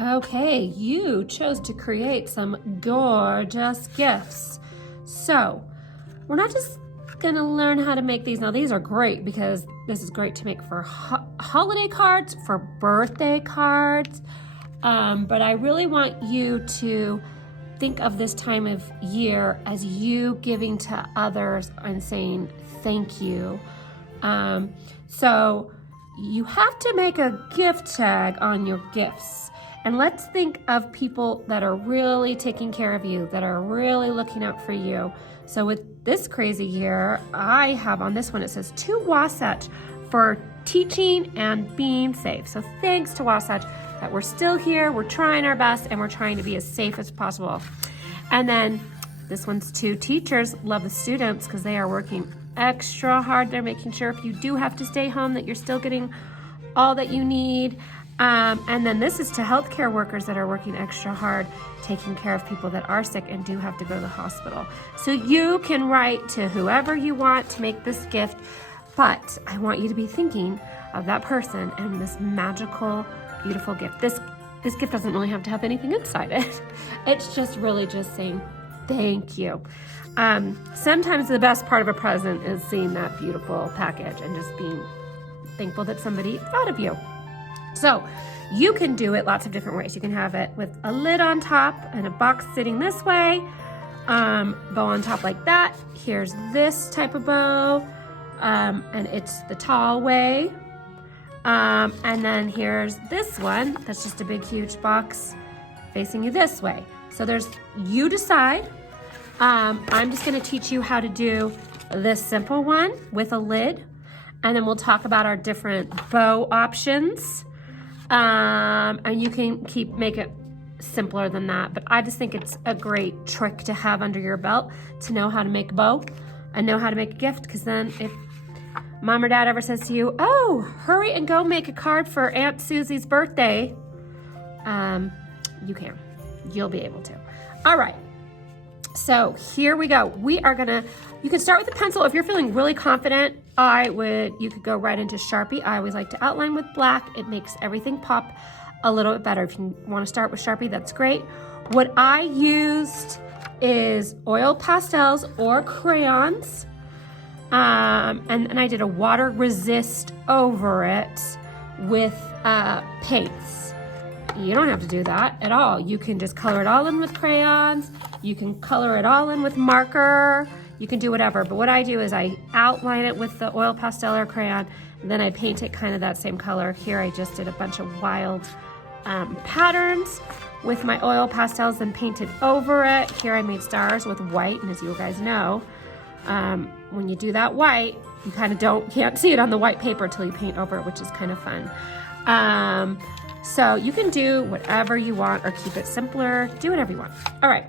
Okay, you chose to create some gorgeous gifts. So, we're not just gonna learn how to make these. Now, these are great because this is great to make for holiday cards, for birthday cards. But I really want you to think of this time of year as you giving to others and saying thank you. So you have to make a gift tag on your gifts. And let's think of people that are really taking care of you, that are really looking out for you. So with this crazy year, I have on this one, it says to Wasatch for teaching and being safe. So thanks to Wasatch that we're still here, we're trying our best, and we're trying to be as safe as possible. And then this one's to teachers, love the students because they are working extra hard. They're making sure if you do have to stay home that you're still getting all that you need. And then this is to healthcare workers that are working extra hard, taking care of people that are sick and do have to go to the hospital. So you can write to whoever you want to make this gift, but I want you to be thinking of that person and this magical, beautiful gift. This gift doesn't really have to have anything inside it. It's just really just saying thank you. Sometimes the best part of a present is seeing that beautiful package and just being thankful that somebody thought of you. So you can do it lots of different ways. You can have it with a lid on top and a box sitting this way, bow on top like that. Here's this type of bow, and it's the tall way. And then here's this one that's just a big, huge box facing you this way. So you decide. I'm just gonna teach you how to do this simple one with a lid, and then we'll talk about our different bow options. And you can make it simpler than that, but I just think it's a great trick to have under your belt to know how to make a bow and know how to make a gift, because then if Mom or Dad ever says to you, oh, hurry and go make a card for Aunt Susie's birthday, you'll be able to. All right, so here we go. You can start with a pencil. If you're feeling really confident, you could go right into Sharpie. I always like to outline with black. It makes everything pop a little bit better. If you want to start with Sharpie, that's great. What I used is oil pastels or crayons. And I did a water resist over it with paints. You don't have to do that at all. You can just color it all in with crayons. You can color it all in with marker. You can do whatever, but what I do is I outline it with the oil pastel or crayon, and then I paint it kind of that same color. Here I just did a bunch of wild patterns with my oil pastels and painted over it. Here I made stars with white, and as you guys know, when you do that white, you kind of can't see it on the white paper until you paint over it, which is kind of fun. So you can do whatever you want or keep it simpler, do whatever you want. All right,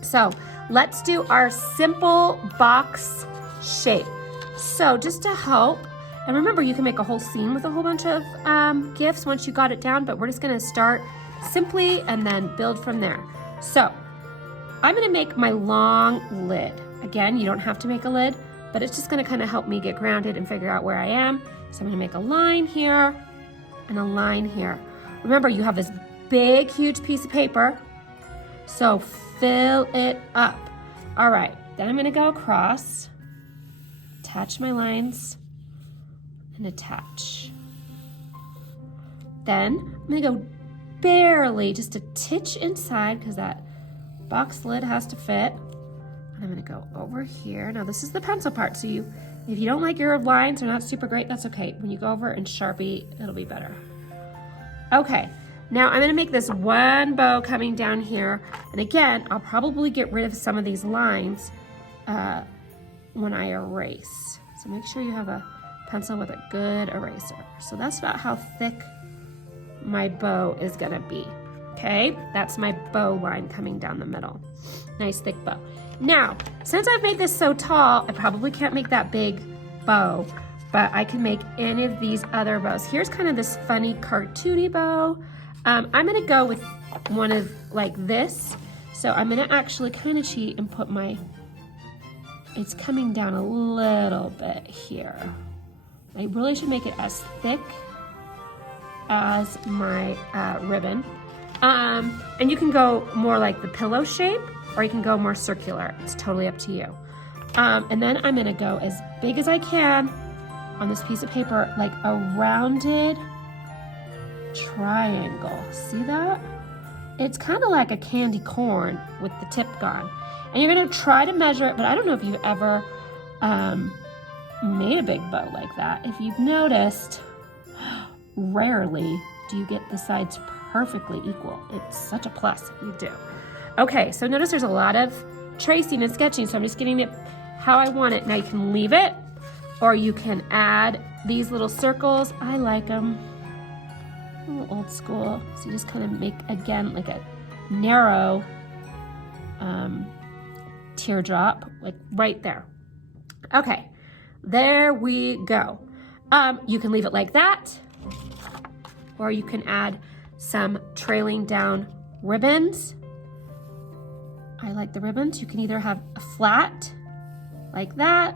so let's do our simple box shape. So just to help, and remember you can make a whole scene with a whole bunch of gifts once you got it down, but we're just gonna start simply and then build from there. So I'm gonna make my long lid. Again, you don't have to make a lid, but it's just gonna kind of help me get grounded and figure out where I am. So I'm gonna make a line here and a line here. Remember, you have this big, huge piece of paper, so fill it up. All right, then I'm gonna go across, attach my lines, and attach. Then I'm gonna go barely, just a titch inside, because that box lid has to fit. And I'm gonna go over here. Now this is the pencil part, so if you don't like your lines, they're not super great, that's okay. When you go over and Sharpie, it'll be better. Okay, now I'm gonna make this one bow coming down here. And again, I'll probably get rid of some of these lines when I erase. So make sure you have a pencil with a good eraser. So that's about how thick my bow is gonna be. Okay, that's my bow line coming down the middle. Nice thick bow. Now, since I've made this so tall, I probably can't make that big bow, but I can make any of these other bows. Here's kind of this funny cartoony bow. I'm gonna go with one of like this. So I'm gonna actually kind of cheat and put it's coming down a little bit here. I really should make it as thick as my ribbon. And you can go more like the pillow shape, or you can go more circular. It's totally up to you. And then I'm gonna go as big as I can on this piece of paper, like a rounded triangle. See that? It's kind of like a candy corn with the tip gone. And you're gonna try to measure it, but I don't know if you've ever made a big bow like that. If you've noticed, rarely do you get the sides perfectly equal. It's such a plus if you do. Okay, so notice there's a lot of tracing and sketching, so I'm just getting it how I want it. Now you can leave it, or you can add these little circles. I like them a little old school. So you just kind of make, again, like a narrow teardrop, like right there. Okay, there we go. You can leave it like that, or you can add some trailing down ribbons. I like the ribbons. You can either have a flat like that,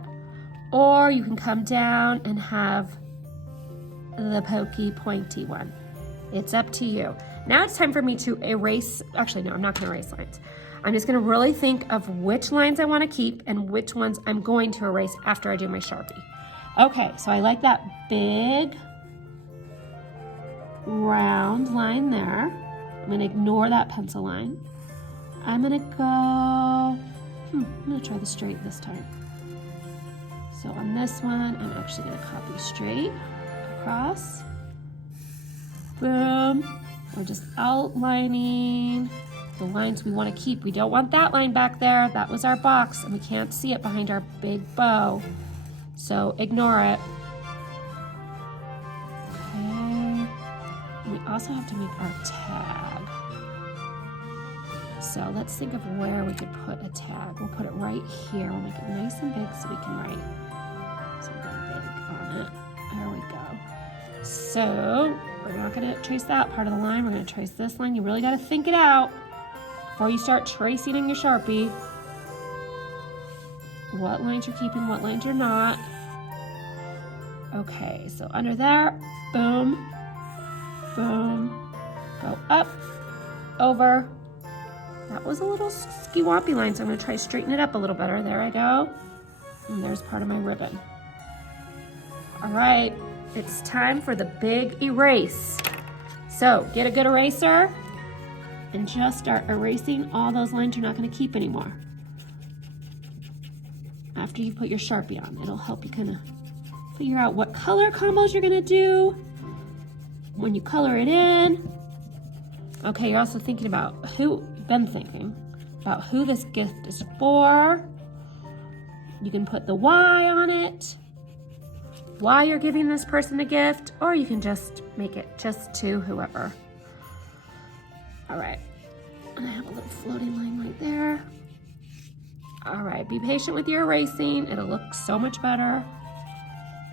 or you can come down and have the pokey pointy one. It's up to you. Now it's time for me to erase. Actually, no, I'm not gonna erase lines. I'm just gonna really think of which lines I wanna keep and which ones I'm going to erase after I do my Sharpie. Okay, so I like that big round line there. I'm gonna ignore that pencil line. I'm gonna go, I'm gonna try the straight this time. So on this one, I'm actually gonna copy straight across. Boom. We're just outlining the lines we wanna keep. We don't want that line back there. That was our box, and we can't see it behind our big bow. So ignore it. Okay. We also have to make our tag. So let's think of where we could put a tag. We'll put it right here. We'll make it nice and big so we can write something big on it. There we go. So we're not gonna trace that part of the line. We're gonna trace this line. You really gotta think it out before you start tracing in your Sharpie. What lines you're keeping, what lines you're not. Okay, so under there, boom, boom, go up, over. That was a little ski-wompy line, so I'm gonna try to straighten it up a little better. There I go. And there's part of my ribbon. All right, it's time for the big erase. So get a good eraser and just start erasing all those lines you're not gonna keep anymore. After you put your Sharpie on, it'll help you kind of figure out what color combos you're gonna do when you color it in. Okay, you're also thinking about been thinking about who this gift is for. You can put the why on it, why you're giving this person a gift, or you can just make it just to whoever. All right, and I have a little floating line right there. All right, be patient with your erasing. It'll look so much better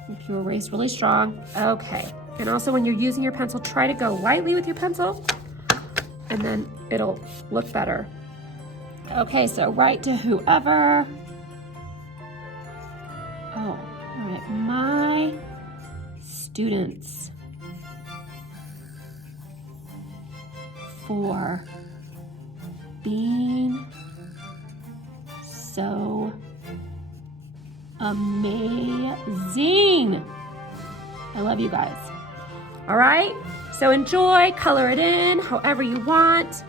if you erase really strong. Okay, and also when you're using your pencil, try to go lightly with your pencil, and then it'll look better. Okay, so write to whoever. Oh, all right, my students for being so amazing. I love you guys. All right, so enjoy, color it in however you want.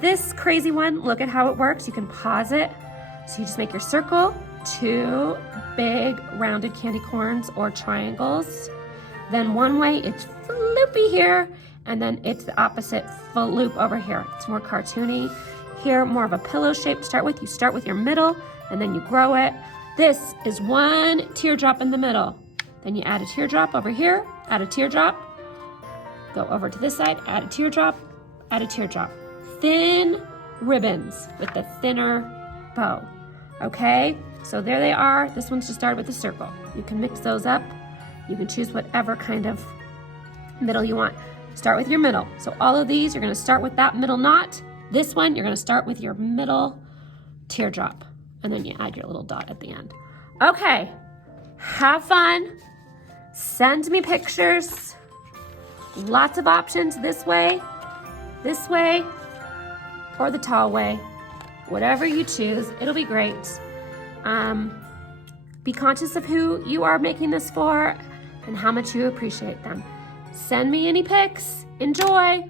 This crazy one, look at how it works. You can pause it. So you just make your circle, 2 big rounded candy corns or triangles. Then one way it's floopy here, and then it's the opposite floop over here. It's more cartoony. Here, more of a pillow shape to start with. You start with your middle, and then you grow it. This is 1 teardrop in the middle. Then you add a teardrop over here, add a teardrop, go over to this side, add a teardrop, add a teardrop. Thin ribbons with the thinner bow. Okay, so there they are. This one's just started with a circle. You can mix those up. You can choose whatever kind of middle you want. Start with your middle. So all of these, you're gonna start with that middle knot. This one, you're gonna start with your middle teardrop, and then you add your little dot at the end. Okay, have fun. Send me pictures. Lots of options this way. this way or the tall way, whatever you choose, it'll be great. Be conscious of who you are making this for and how much you appreciate them. Send me any pics. Enjoy.